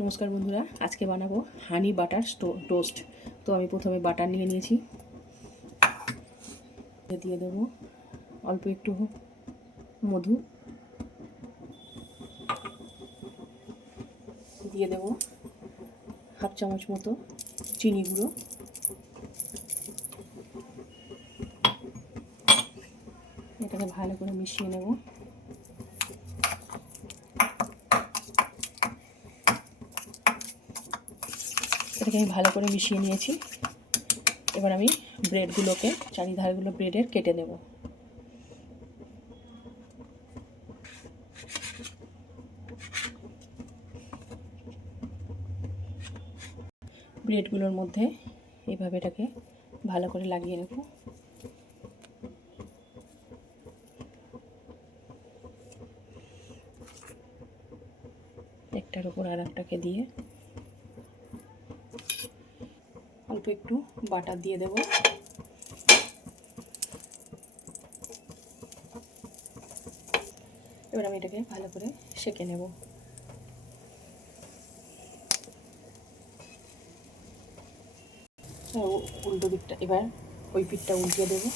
নমস্কার বন্ধুরা, আজকে বানাবো হানি বাটার টোস্ট। তো আমি প্রথমে বাটার নিয়ে নিয়েছি, দিয়ে দেবো অল্প একটু মধু, দিয়ে দেবো হাফ চামচ মতো চিনি গুঁড়ো, এটাকে ভালো করে মিশিয়ে নেব। এটাকে আমি ভালো করে মিশিয়ে নিয়েছি। এবার আমি ব্রেডগুলোকে চারিধারগুলো ব্রেডের কেটে নেব। ব্রেডগুলোর মধ্যে এইভাবে এটাকে ভালো করে লাগিয়ে নেব। একটার উপর আর একটাকে দিয়ে অল্প একটু বাটার দিয়ে দেব। এবার আমি এটাকে ভালো করে সেঁকে নেব। উল্টো দিকটা, এবার ওই পিঠটা উল্টিয়ে দেবো।